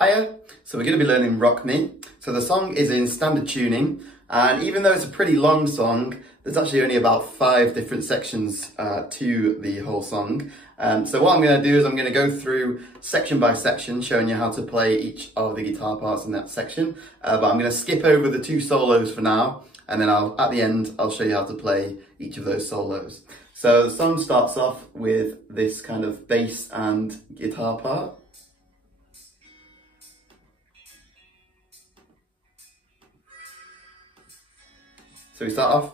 Hiya! So we're going to be learning Rock Me. So the song is in standard tuning, and even though it's a pretty long song, there's actually only about 5 different sections to the whole song. So what I'm going to do is I'm going to go through section by section, showing you how to play each of the guitar parts in that section. But I'm going to skip over the 2 solos for now, and then at the end I'll show you how to play each of those solos. So the song starts off with this kind of bass and guitar part. So we start off.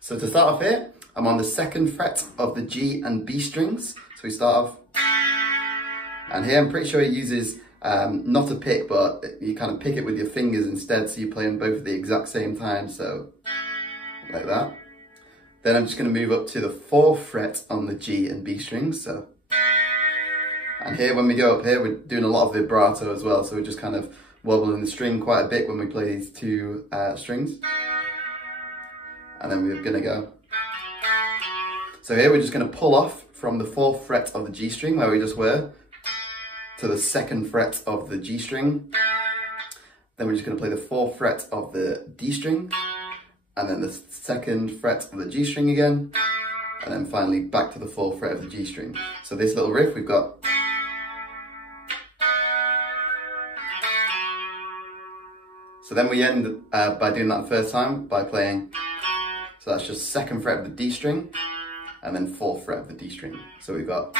So to start off here, I'm on the 2nd fret of the G and B strings. So we start off. And here I'm pretty sure it uses not a pick, but you kind of pick it with your fingers instead, so you play them both at the exact same time, so like that. Then I'm just going to move up to the 4th fret on the G and B strings, so. And here, when we go up here, we're doing a lot of vibrato as well, so we're just kind of wobbling the string quite a bit when we play these 2 strings. And then we're going to go. So here we're just going to pull off from the 4th fret of the G string, where we just were, to the 2nd fret of the G string. Then we're just going to play the 4th fret of the D string, and then the 2nd fret of the G string again, and then finally back to the 4th fret of the G string. So this little riff we've got. So then we end by doing that the first time by playing, so that's just 2nd fret of the D string, and then 4th fret of the D string. So we've got.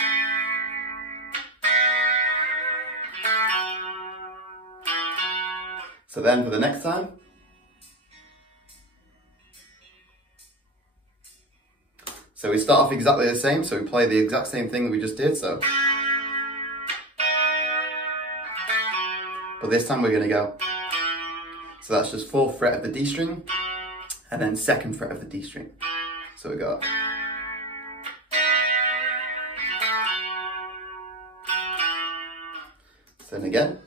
So then for the next time, so we start off exactly the same, so we play the exact same thing that we just did, so. But this time we're going to go. So that's just 4th fret of the D string, and then 2nd fret of the D string. So we got. So then again.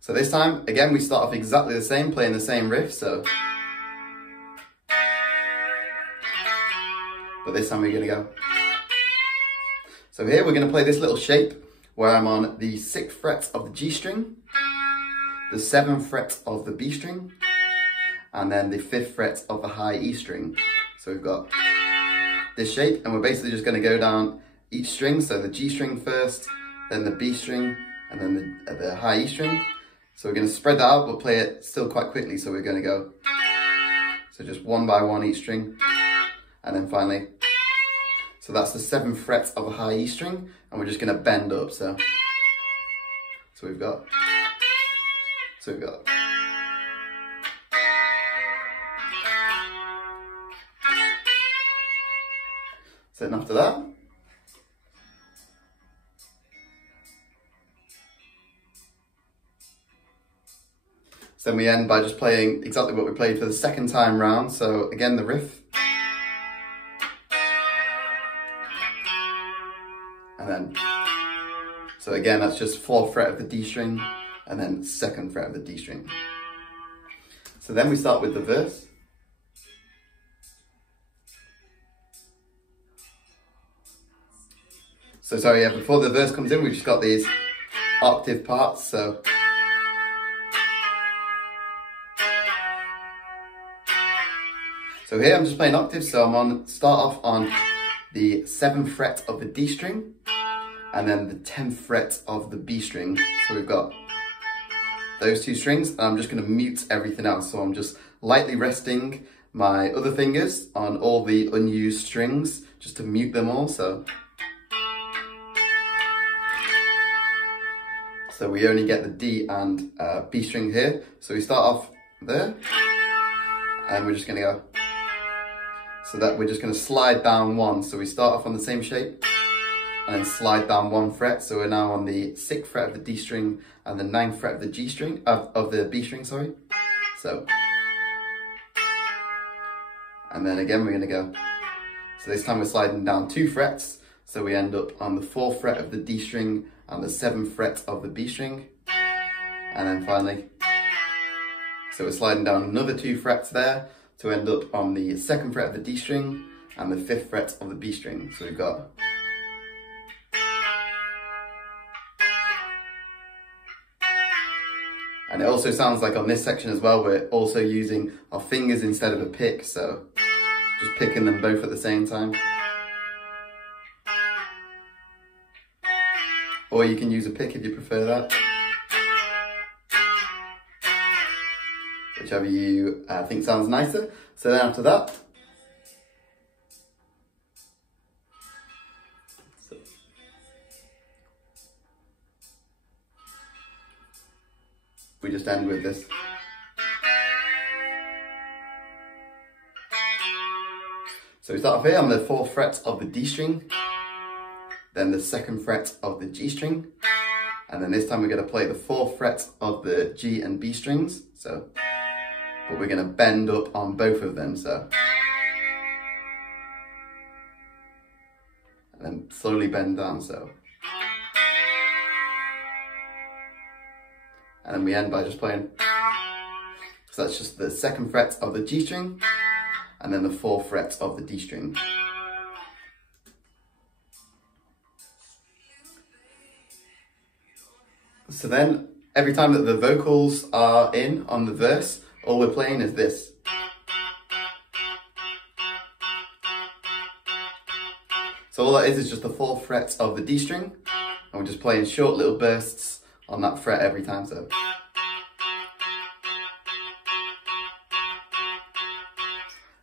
So this time, again, we start off exactly the same, playing the same riff, so. But this time we're gonna go. So here we're gonna play this little shape, where I'm on the 6th fret of the G string, the 7th fret of the B string, and then the 5th fret of the high E string. So we've got this shape, and we're basically just gonna go down each string, so the G string first, then the B string, and then the high E string. So we're going to spread that out, but play it still quite quickly. So we're going to go, so just 1 by 1 each string, and then finally, so that's the 7th fret of a high E string, and we're just going to bend up, so we've got, so then after that, so then we end by just playing exactly what we played for the 2nd time round. So again, the riff. And then, so again, that's just 4th fret of the D string, and then 2nd fret of the D string. So then we start with the verse. So sorry, yeah, before the verse comes in, we've just got these octave parts, so. So here I'm just playing octaves, so start off on the 7th fret of the D string, and then the 10th fret of the B string. So we've got those 2 strings, and I'm just going to mute everything else. So I'm just lightly resting my other fingers on all the unused strings, just to mute them all, so we only get the D and B string here. So we start off there, and we're just going to go. So that we're just going to slide down 1. So we start off on the same shape, and then slide down 1 fret. So we're now on the 6th fret of the D string and the 9th fret of the G string, of the B string, sorry. So, and then again we're going to go. So this time we're sliding down 2 frets. So we end up on the 4th fret of the D string and the 7th fret of the B string. And then finally, So we're sliding down another 2 frets there to end up on the 2nd fret of the D string and the 5th fret of the B string. So we've got and it also sounds like on this section as well, we're also using our fingers instead of a pick, so just picking them both at the same time. Or you can use a pick if you prefer that. Whichever you think sounds nicer. So then after that, we just end with this. So we start off here on the 4th fret of the D string, then the 2nd fret of the G string, and then this time we're going to play the 4th fret of the G and B strings. So, but we're going to bend up on both of them. So, and then slowly bend down. So. And then we end by just playing. So that's just the 2nd fret of the G string and then the 4th fret of the D string. So then every time that the vocals are in on the verse, all we're playing is this. So all that is just the 4th fret of the D string, and we're just playing short little bursts on that fret every time. So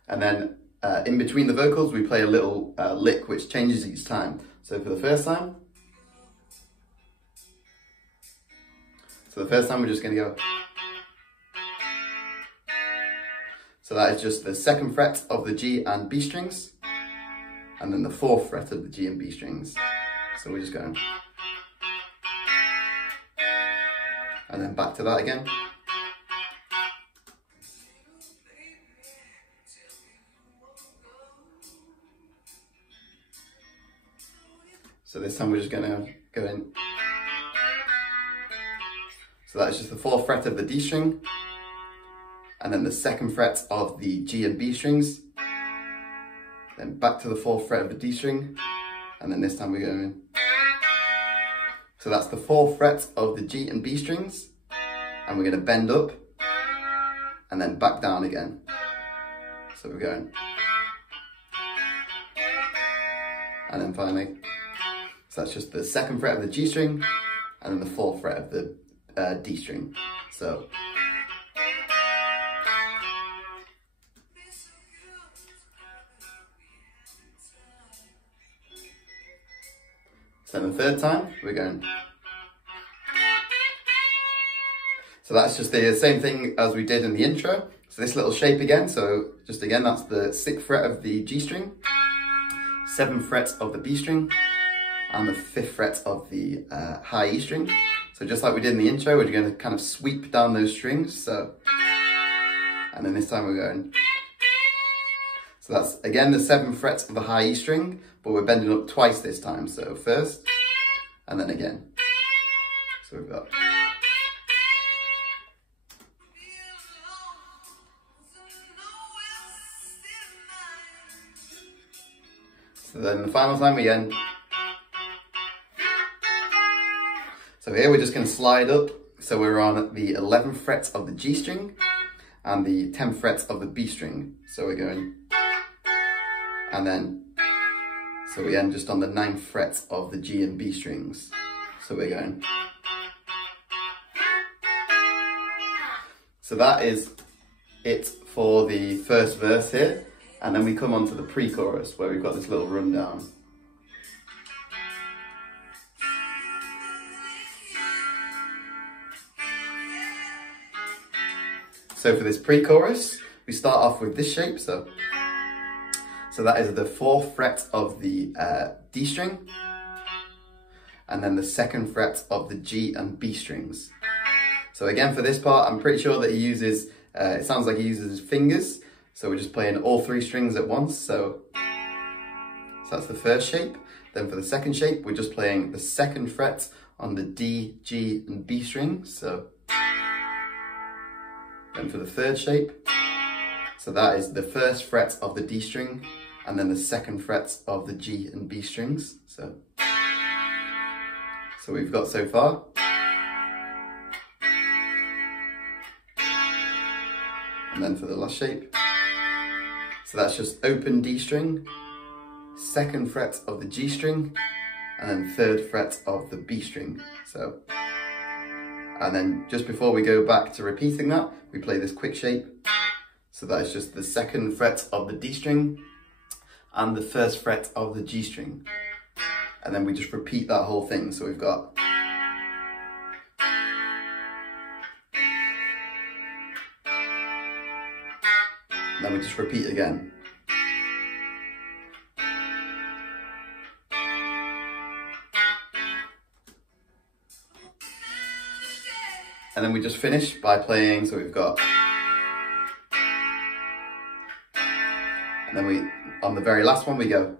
and then in between the vocals we play a little lick which changes each time. So for the first time, we're just going to go. So that is just the 2nd fret of the G and B strings and then the 4th fret of the G and B strings. So we're just going. And then back to that again. So this time we're just going to go in. So that is just the 4th fret of the D string, and then the 2nd fret of the G and B strings, then back to the 4th fret of the D string, and then this time we go in. So that's the 4th fret of the G and B strings, and we're going to bend up, and then back down again. So we're going. And then finally, so that's just the 2nd fret of the G string, and then the 4th fret of the D string. So the 3rd time we're going. So that's just the same thing as we did in the intro. So this little shape again, so just again that's the 6th fret of the G string, 7th fret of the B string, and the 5th fret of the high E string. So just like we did in the intro, we're going to kind of sweep down those strings. So, and then this time we're going. So that's again the 7th fret of the high E string, but we're bending up twice this time. So first, and then again. So we've got. So then the final time we end. So here we're just going to slide up. So we're on the 11th fret of the G string and the 10th fret of the B string. So we're going, and then, so we end just on the 9th fret of the G and B strings. So we're going. So that is it for the first verse here. And then we come on to the pre-chorus where we've got this little rundown. So for this pre-chorus, we start off with this shape. So that is the 4th fret of the D string, and then the 2nd fret of the G and B strings. So again, for this part, I'm pretty sure that he uses, it sounds like he uses his fingers. So we're just playing all 3 strings at once. So that's the first shape. Then for the second shape, we're just playing the 2nd fret on the D, G, and B string. So Then for the third shape, so that is the first fret of the D string and then the second fret of the G and B strings. So we've got so far. And then for the last shape, so that's just open D string, second fret of the G string, and then third fret of the B string. So, and then just before we go back to repeating that, we play this quick shape. So that is just the second fret of the D string and the first fret of the G string. And then we just repeat that whole thing. So we've got, and then we just repeat again. And then we just finish by playing, so we've got, and then we, on the very last one we go.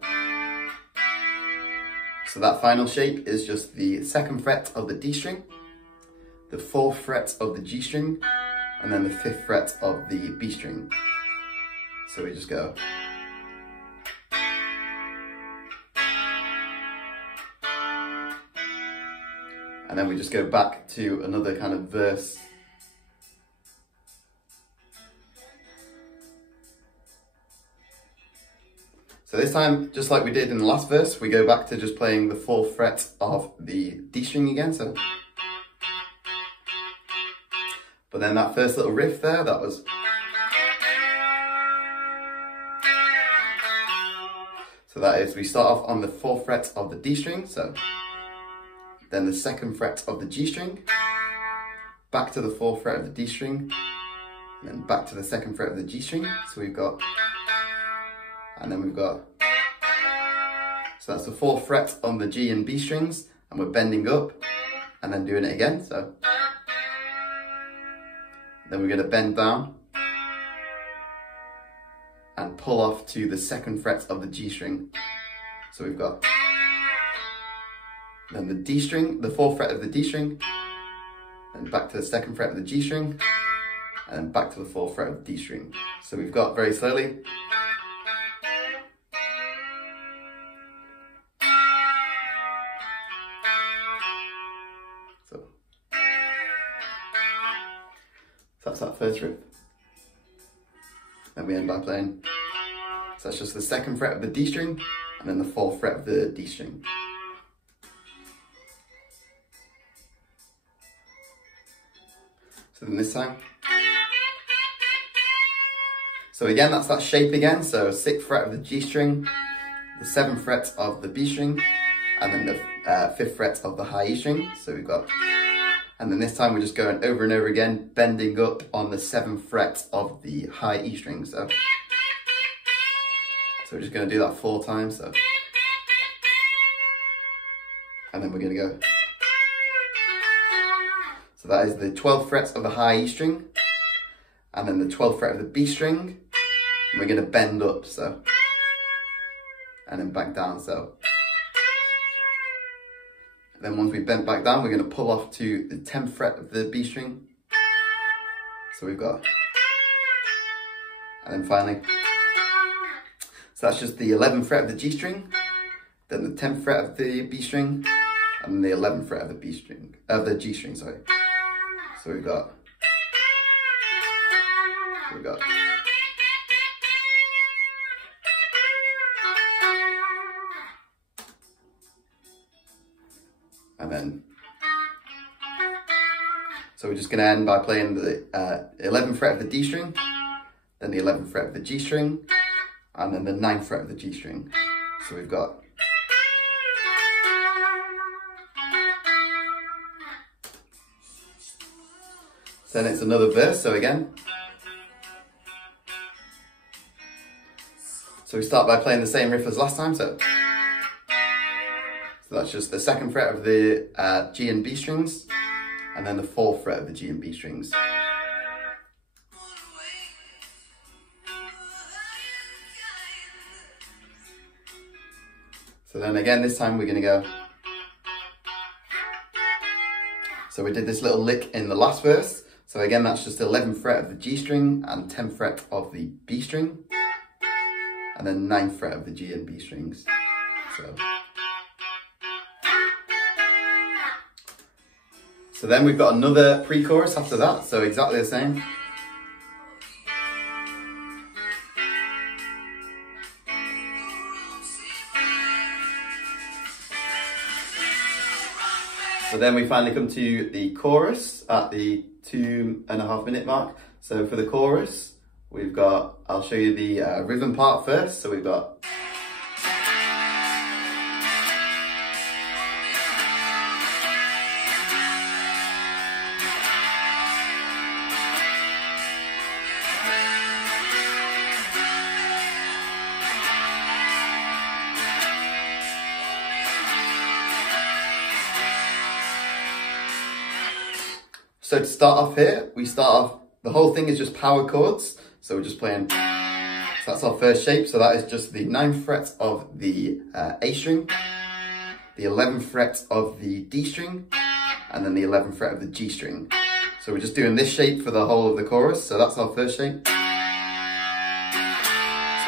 So that final shape is just the second fret of the D string, the fourth fret of the G string, and then the fifth fret of the B string. So we just go. And then we just go back to another kind of verse. So this time, just like we did in the last verse, we go back to just playing the fourth fret of the D string again. So, but then that first little riff there, that was. So that is, we start off on the fourth fret of the D string, so. Then the second fret of the G string, back to the fourth fret of the D string, and then back to the second fret of the G string. So we've got, and then we've got, so that's the fourth fret on the G and B strings, and we're bending up, and then doing it again, so. Then we're gonna bend down, and pull off to the second fret of the G string. So we've got, then the D string, the fourth fret of the D string, and back to the second fret of the G string, and then back to the fourth fret of the D string. So we've got, very slowly, so that's that first riff. Then we end by playing, so that's just the second fret of the D string, and then the fourth fret of the D string. So then this time. So again, that's that shape again. So sixth fret of the G string, the seventh fret of the B string, and then the fifth fret of the high E string. So we've got, and then this time we're just going over and over again, bending up on the seventh fret of the high E string. So we're just going to do that 4 times. So, and then we're going to go. So that is the 12th fret of the high E string, and then the 12th fret of the B string, and we're going to bend up, so, and then back down, so. And then once we've bent back down, we're going to pull off to the 10th fret of the B string. So we've got, and then finally, so that's just the 11th fret of the G string, then the 10th fret of the B string, and the 11th fret of the B string, of the G string, sorry. So we've got, and then, so we're just going to end by playing the 11th fret of the D string, then the 11th fret of the G string, and then the 9th fret of the G string. So we've got, then it's another verse, so again. So we start by playing the same riff as last time, so that's just the second fret of the G and B strings, and then the fourth fret of the G and B strings. So then again, this time we're gonna go. So we did this little lick in the last verse, So again, that's just 11th fret of the G string and 10th fret of the B string, and then 9th fret of the G and B strings. So then we've got another pre-chorus after that, so exactly the same. So then we finally come to the chorus at the 2.5 minute mark. So for the chorus, we've got, I'll show you the rhythm part first. So we've got So to start off here, the whole thing is just power chords. So we're just playing, so that's our first shape. So that is just the 9th fret of the A string, the 11th fret of the D string, and then the 11th fret of the G string. So we're just doing this shape for the whole of the chorus. So that's our first shape. So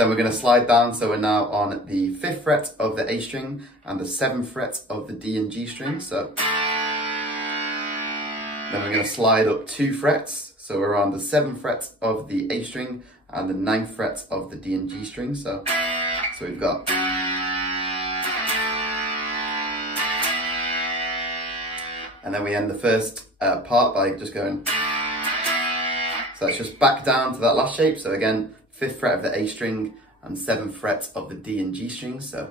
then we're going to slide down. So we're now on the 5th fret of the A string and the 7th fret of the D and G string. So then we're going to slide up 2 frets. So we're on the 7th fret of the A string and the 9th fret of the D and G string. So we've got. And then we end the first part by just going. So that's just back down to that last shape. So again, 5th fret of the A string and 7th fret of the D and G strings. So,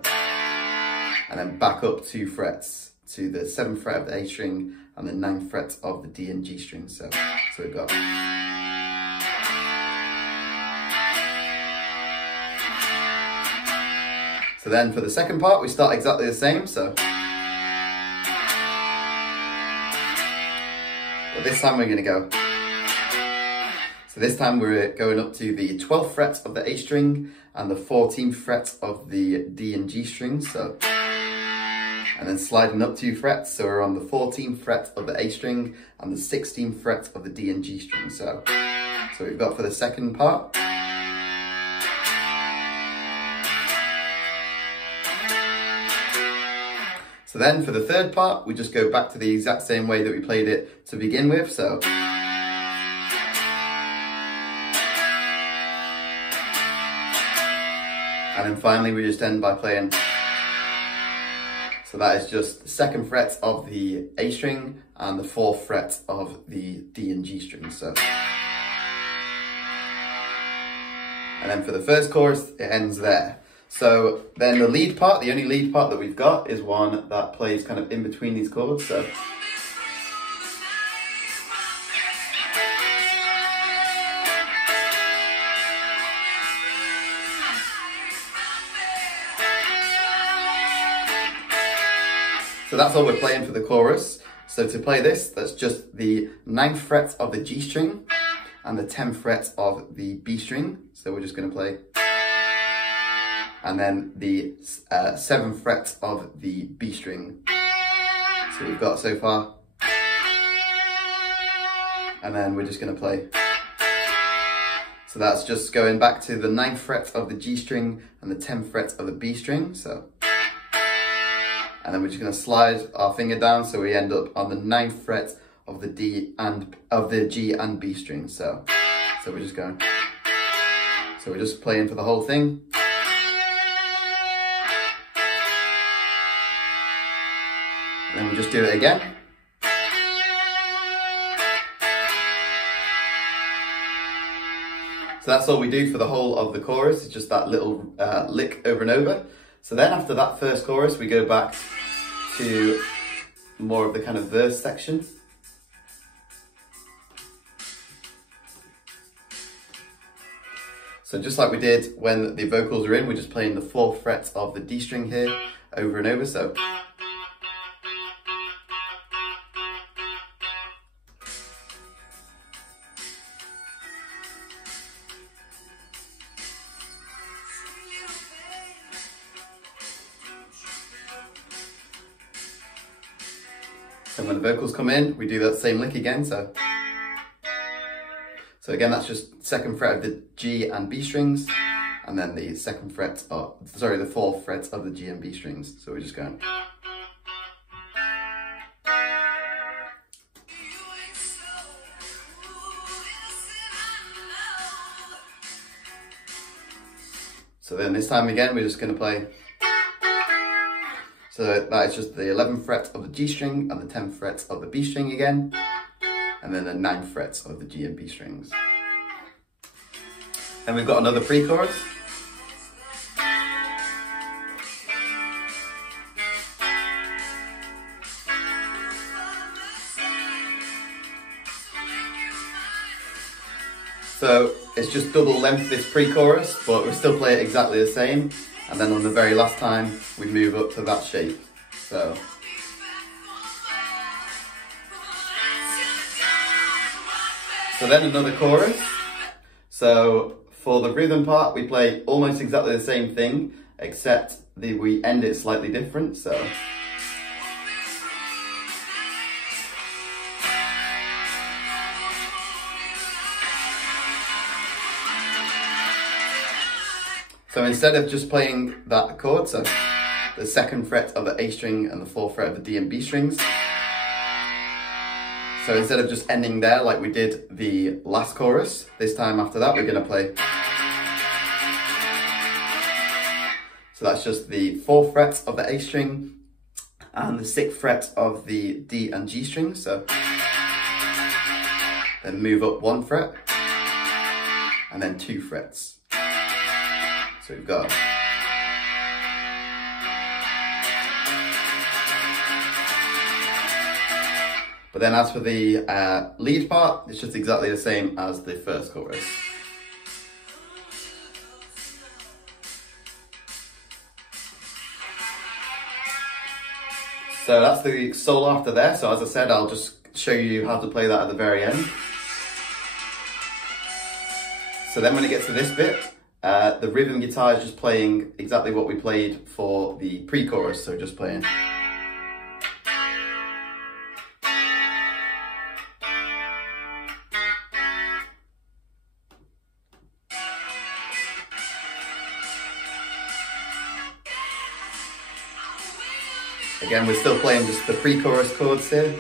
and then back up 2 frets to the 7th fret of the A string and the 9th fret of the D and G strings. So we've got. So then for the second part, we start exactly the same. So, but this time we're going to go. So this time we're going up to the 12th fret of the A string and the 14th fret of the D and G strings. So, and then sliding up 2 frets. So we're on the 14th fret of the A string and the 16th fret of the D and G string. So we've got for the second part. So then for the third part, we just go back to the exact same way that we played it to begin with. So. And then finally we just end by playing. So that is just the 2nd fret of the A string and the 4th fret of the D and G string. So. And then for the first chorus, it ends there. So then the lead part, the only lead part that we've got is one that plays kind of in between these chords. So. So that's all we're playing for the chorus. So to play this, that's just the 9th fret of the G string and the 10th fret of the B string. So we're just going to play. And then the 7th fret of the B string. So we've got so far. And then we're just going to play. So that's just going back to the 9th fret of the G string and the 10th fret of the B string. So. And then we're just going to slide our finger down so we end up on the 9th fret of the G and B string. So we're just going. So we're just playing for the whole thing. And then we just do it again. So that's all we do for the whole of the chorus. It's just that little lick over and over. So then after that first chorus, we go back to more of the kind of verse section. So just like we did when the vocals are in, we're just playing the 4th fret of the D string here over and over. So. So when the vocals come in, we do that same lick again, so. So again, that's just second fret of the G and B strings, and then the second fret of, sorry, the fourth fret of the G and B strings. So we're just going. So then this time again, we're just going to play. So that is just the 11th fret of the G string and the 10th fret of the B string again, and then the 9th fret of the G and B strings. Then we've got another pre-chorus. So it's just double length this pre-chorus, but we still play it exactly the same. And then on the very last time, we move up to that shape. So then another chorus. So for the rhythm part, we play almost exactly the same thing, except we end it slightly different. So instead of just playing that chord, so the second fret of the A string and the fourth fret of the D and B strings. So instead of just ending there like we did the last chorus, this time after that we're going to play. So that's just the fourth fret of the A string and the sixth fret of the D and G strings. So then move up one fret and then 2 frets. So we've got. But then as for the lead part, it's just exactly the same as the first chorus. So that's the solo after there. So as I said, I'll just show you how to play that at the very end. So then when it gets to this bit, the rhythm guitar is just playing exactly what we played for the pre-chorus, so just playing. Again, we're still playing just the pre-chorus chords here.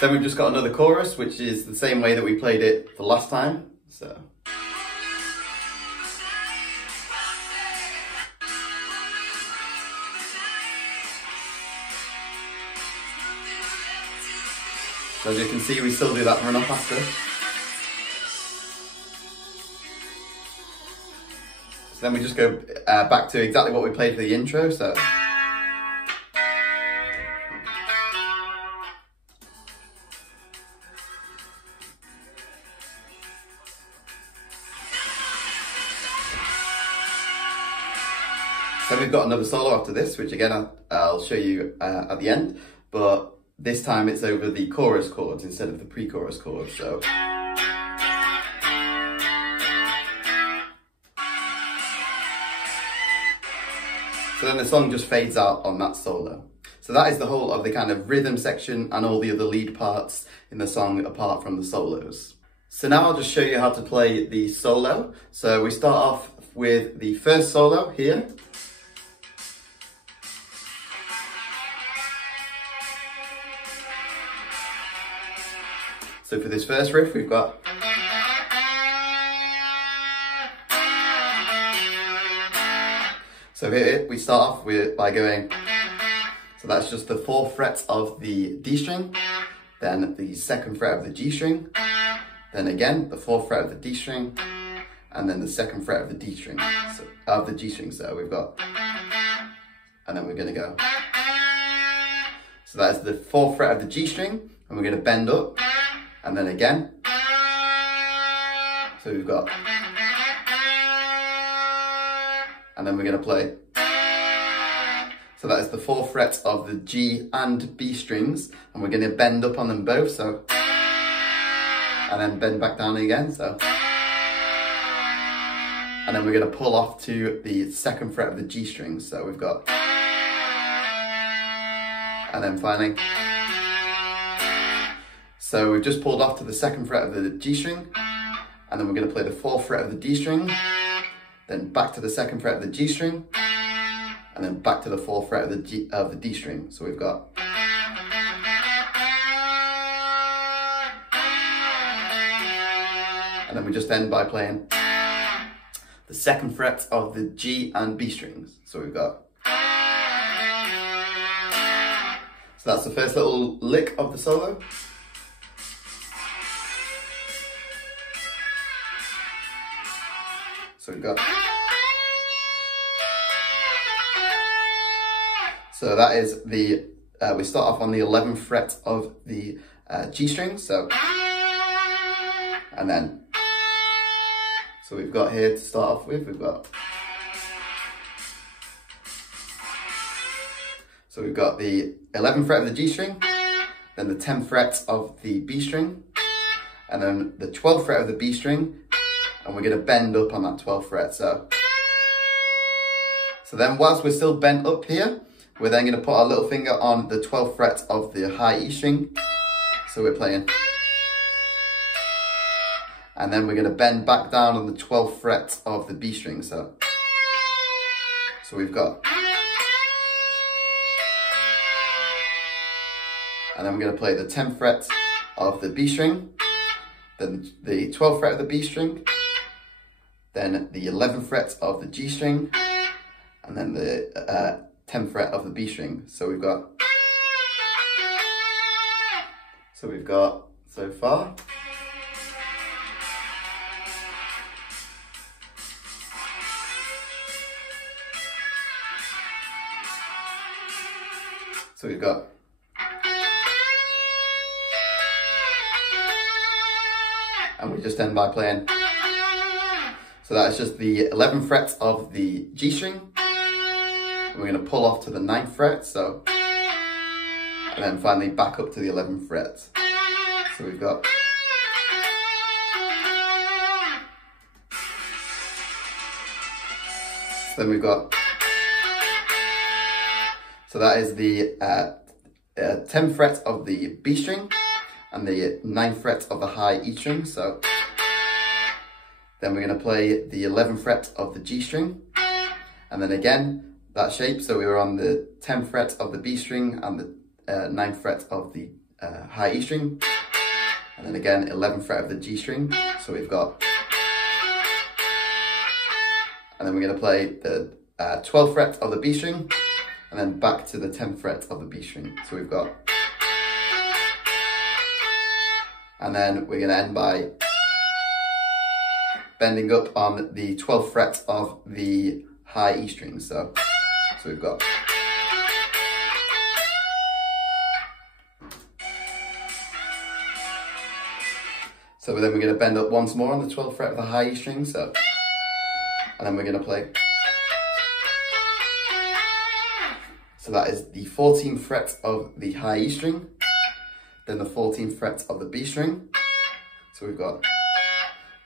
Then we've just got another chorus, which is the same way that we played it the last time. So as you can see, we still do that run up after. So then we just go back to exactly what we played for the intro. So. Then we've got another solo after this, which again I'll show you at the end, but this time it's over the chorus chords instead of the pre-chorus chords. So then the song just fades out on that solo. So that is the whole of the kind of rhythm section and all the other lead parts in the song apart from the solos. So now I'll just show you how to play the solo. So we start off with the first solo here. So for this first riff, we've got. So here we start off by going. So that's just the 4th fret of the D string, then the 2nd fret of the G string, then again the 4th fret of the D string, and then the 2nd fret of the D string, of the G string. So we've got, and then we're going to go. So that's the 4th fret of the G string, and we're going to bend up. And then again, so we've got, and then we're going to play. So that is the 4th fret of the G and B strings, and we're going to bend up on them both, so, and then bend back down again, so. And then we're going to pull off to the 2nd fret of the G strings, so we've got. and then finally. So we've just pulled off to the 2nd fret of the G string, and then we're going to play the 4th fret of the D string, then back to the 2nd fret of the G string, and then back to the 4th fret of the D string. So we've got. And then we just end by playing the 2nd fret of the G and B strings. So we've got. So that's the first little lick of the solo. So we've got. So that is the, we start off on the 11th fret of the G string, so, and then, so we've got here to start off with, so we've got the 11th fret of the G string, then the 10th fret of the B string, and then the 12th fret of the B string, and we're going to bend up on that 12th fret, so then whilst we're still bent up here, we're then going to put our little finger on the 12th fret of the high E string, so we're playing, and then we're going to bend back down on the 12th fret of the B string, so we've got, and then we're going to play the 10th fret of the B string, then the 12th fret of the B string, then the 11th fret of the G string, and then the 10th fret of the B string. So we've got so far. So we've got, and we just end by playing. So that's just the 11th fret of the G string. And we're going to pull off to the 9th fret, so, and then finally back up to the 11th fret. So we've got. So then we've got. So that is the 10th fret of the B string and the 9th fret of the high E string. So then we're going to play the 11th fret of the G string, and then again that shape. So we were on the 10th fret of the B string and the 9th fret of the high E string, and then again 11th fret of the G string. So we've got, and then we're going to play the 12th fret of the B string, and then back to the 10th fret of the B string. So we've got, and then we're going to end by bending up on the 12th fret of the high E string. So we've got. So then we're going to bend up once more on the 12th fret of the high E string. So, and then we're going to play. So that is the 14th fret of the high E string, then the 14th fret of the B string. So we've got,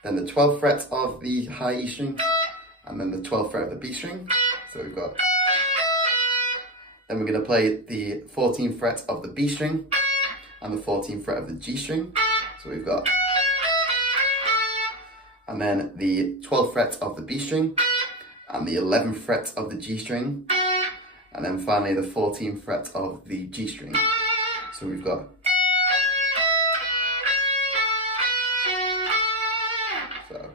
then the 12th fret of the high E string, and then the 12th fret of the B string. So we've got, then we're going to play the 14th fret of the B string and the 14th fret of the G string. So we've got, and then the 12th fret of the B string and the 11th fret of the G string, and then finally the 14th fret of the G string. So we've got. So.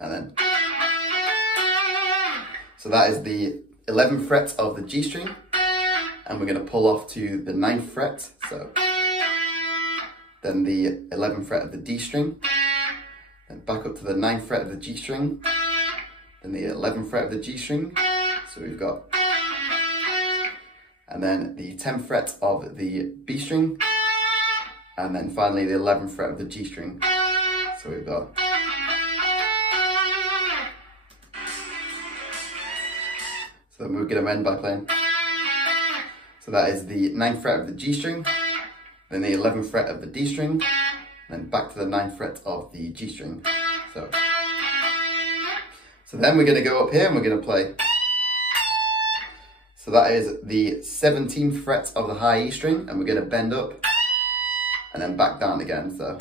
And then. So that is the 11th fret of the G string, and we're going to pull off to the 9th fret. So. Then the 11th fret of the D string, then back up to the 9th fret of the G string, then the 11th fret of the G string. So we've got, and then the 10th fret of the B string, and then finally the 11th fret of the G string. So we've got. So then we're going to end by playing. So that is the 9th fret of the G string, then the 11th fret of the D string, then back to the 9th fret of the G string. So then we're going to go up here and we're going to play. So that is the 17th fret of the high E string, and we're going to bend up and then back down again. So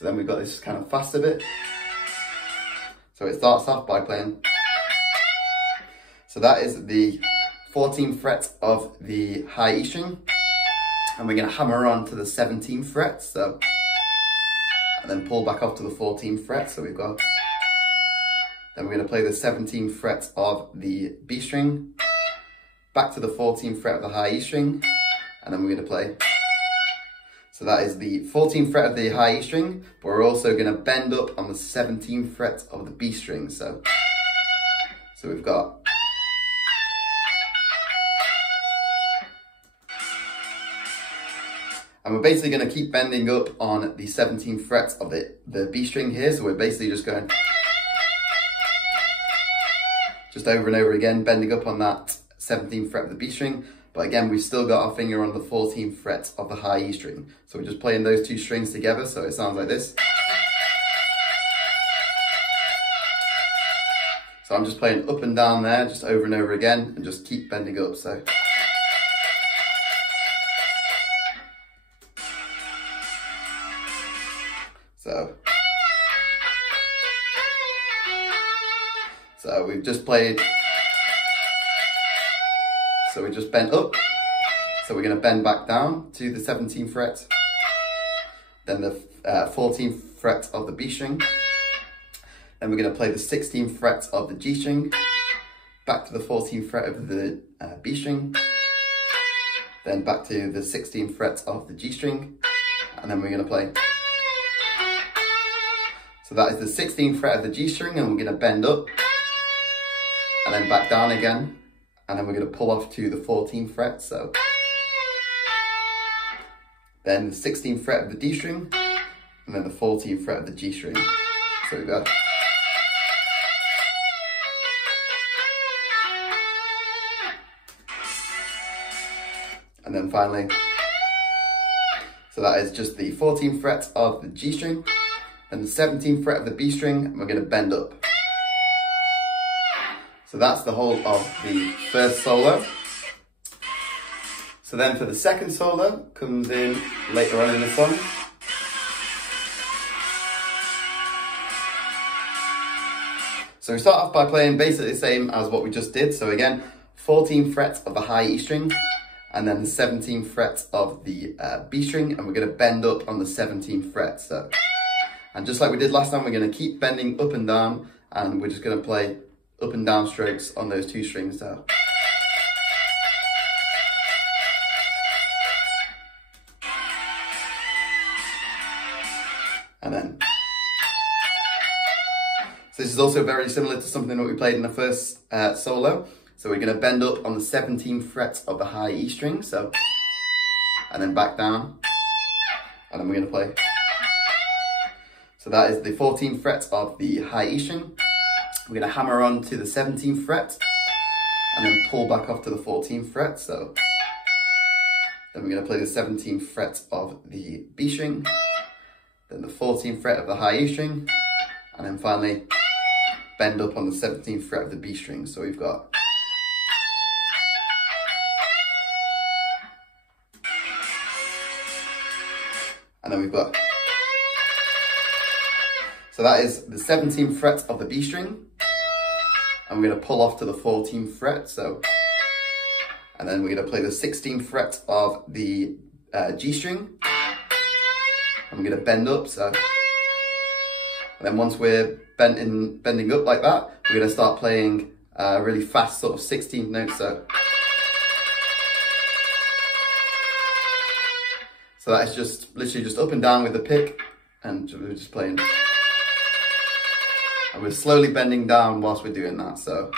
then we've got this kind of faster bit. So it starts off by playing. So that is the 14th fret of the high E string, and we're going to hammer on to the 17th fret. So, and then pull back off to the 14th fret. So we've got. Then we're going to play the 17th fret of the B string, back to the 14th fret of the high E string, and then we're going to play. So that is the 14th fret of the high E string, but we're also going to bend up on the 17th fret of the B string. So we've got. And we're basically going to keep bending up on the 17th fret of the B string here. So we're basically just going just over and over again, bending up on that 17th fret of the B string. But again, we've still got our finger on the 14th fret of the high E string. So we're just playing those two strings together. So it sounds like this. So I'm just playing up and down there, just over and over again, and just keep bending up. So. So we've just played, so we just bent up, so we're going to bend back down to the 17th fret, then the 14th fret of the B string, then we're going to play the 16th fret of the G string, back to the 14th fret of the B string, then back to the 16th fret of the G string, and then we're going to play. So that is the 16th fret of the G string, and we're going to bend up and then back down again, and then we're going to pull off to the 14th fret. So then the 16th fret of the D string, and then the 14th fret of the G string. So we've got. And then finally, so that is just the 14th fret of the G string, and the 17th fret of the B string, and we're going to bend up. So that's the whole of the first solo. So then for the second solo, comes in later on in the song. So we start off by playing basically the same as what we just did. So again, 14th fret of the high E string, and then the 17th fret of the B string, and we're going to bend up on the 17th fret. So, and just like we did last time, we're going to keep bending up and down, and we're just going to play up and down strokes on those two strings. So. And then. So this is also very similar to something that we played in the first solo. So we're going to bend up on the 17th fret of the high E string. So, and then back down, and then we're going to play. So that is the 14th fret of the high E string. We're going to hammer on to the 17th fret, and then pull back off to the 14th fret. So then we're going to play the 17th fret of the B string, then the 14th fret of the high E string, and then finally bend up on the 17th fret of the B string. So we've got. And then we've got. So that is the 17th fret of the B string, and we're going to pull off to the 14th fret. So, and then we're going to play the 16th fret of the G string, and we're going to bend up. So, and then once we're bending up like that, we're going to start playing really fast sort of 16th notes. So that is just literally just up and down with the pick, and we're just playing. And we're slowly bending down whilst we're doing that. So.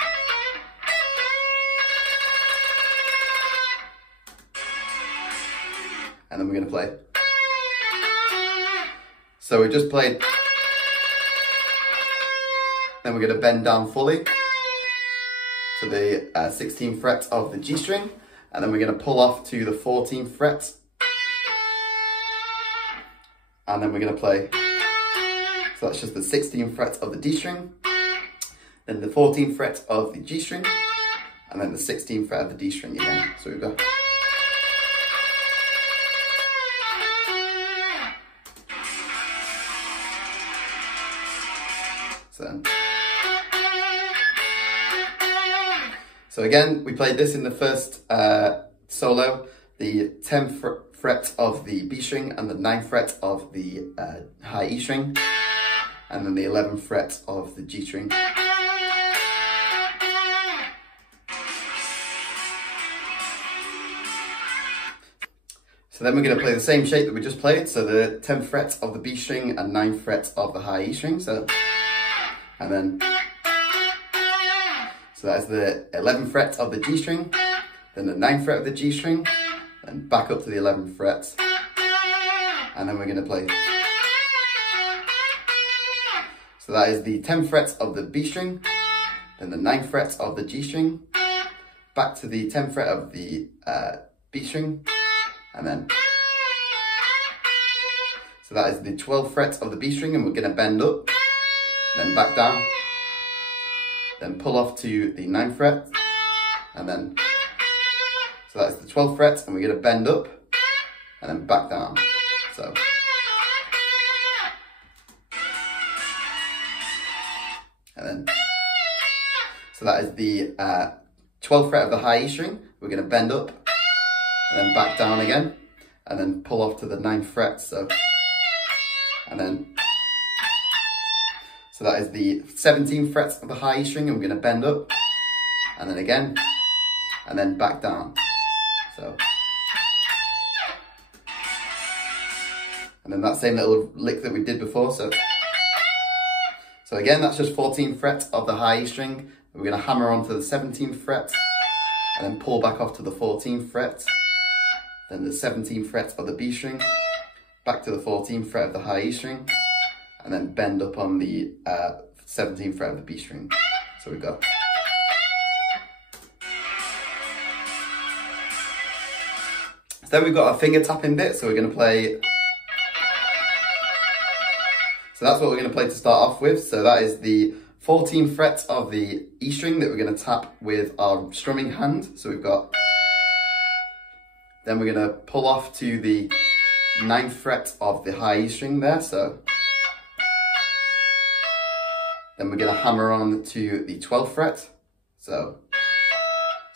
And then we're going to play. So we just played. Then we're going to bend down fully to the 16th fret of the G string, and then we're going to pull off to the 14th fret, and then we're going to play. So that's just the 16th fret of the D string, then the 14th fret of the G string, and then the 16th fret of the D string again. So we've got. So again, we played this in the first solo, the 10th fret of the B string and the 9th fret of the high E string, and then the 11th fret of the G string. So then we're going to play the same shape that we just played, so the 10th fret of the B string and 9th fret of the high E string, so, and then, so that's the 11th fret of the G string, then the 9th fret of the G string, then back up to the 11th fret, and then we're going to play. So that is the 10th fret of the B string, then the 9th fret of the G string, back to the 10th fret of the B string, and then, so that is the 12th fret of the B string, and we're going to bend up, then back down, then pull off to the 9th fret, and then, so that's the 12th fret, and we're going to bend up, and then back down, so. And then, so that is the 12th fret of the high E string, we're going to bend up, and then back down again, and then pull off to the 9th fret, so, and then, so that is the 17th fret of the high E string, and we're going to bend up, and then again, and then back down, so. And then that same little lick that we did before, so. So again, that's just 14th fret of the high E string, we're going to hammer onto the 17th fret, and then pull back off to the 14th fret, then the 17th fret of the B string, back to the 14th fret of the high E string, and then bend up on the 17th fret of the B string. So we've got. So then we've got a finger tapping bit, so we're going to play. So that's what we're going to play to start off with. So that is the 14th fret of the E string that we're going to tap with our strumming hand. So we've got. Then we're going to pull off to the 9th fret of the high E string there, so. Then we're going to hammer on to the 12th fret, so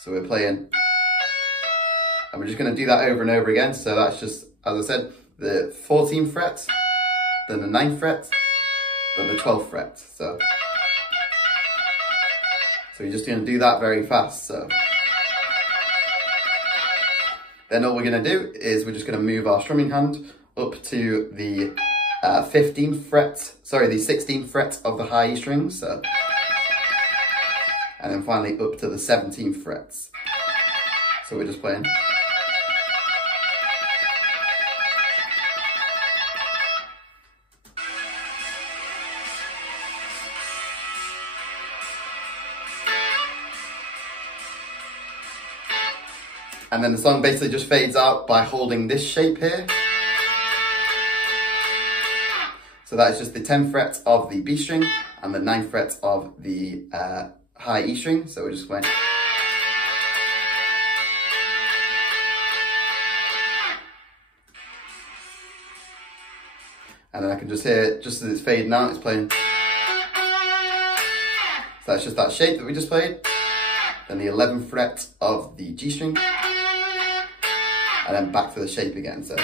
we're playing, and we're just going to do that over and over again, so that's just, as I said, the 14th fret, then the 9th fret, then the 12th fret, so you're just going to do that very fast, so. Then all we're going to do is we're just going to move our strumming hand up to the 16th fret of the high E string, so, and then finally up to the 17th frets. So we're just playing. And then the song basically just fades out by holding this shape here. So that is just the 10th fret of the B string and the 9th fret of the high E string. So we're just going. And then I can just hear, just as it's fading out, it's playing. So that's just that shape that we just played. Then the 11th fret of the G string. And then back to the shape again, so.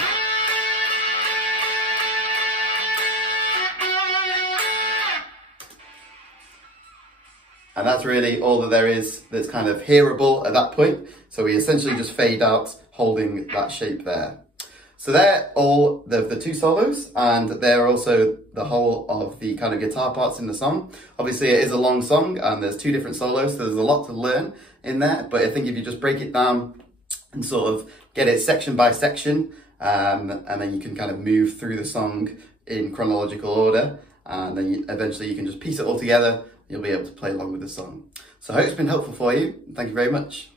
And that's really all that there is that's kind of hearable at that point. So we essentially just fade out holding that shape there. So they're all the two solos, and they're also the whole of the kind of guitar parts in the song. Obviously it is a long song and there's two different solos, so there's a lot to learn in there. But I think if you just break it down and sort of get it section by section, and then you can kind of move through the song in chronological order, and then eventually you can just piece it all together, you'll be able to play along with the song. So I hope it's been helpful for you. Thank you very much.